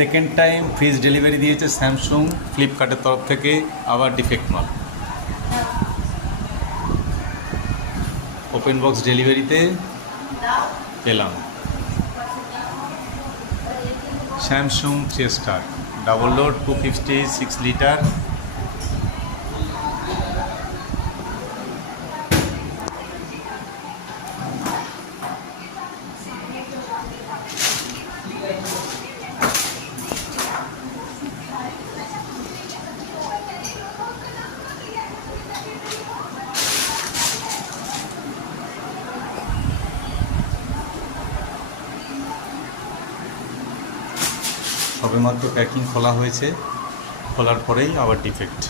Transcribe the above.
Second time fridge delivery দিয়েছে স্যামসুং ফ্লিপকার্টের তরফ থেকে, আবার ডিফেক্ট মাল। ওপেন বক্স ডেলিভারিতে পেলাম স্যামসুং চেস্টার ডাবল ডোর 256 লিটার। সবেমাত্র প্যাকিং খোলা হয়েছে, খোলার পরেই আবার ডিফেক্ট।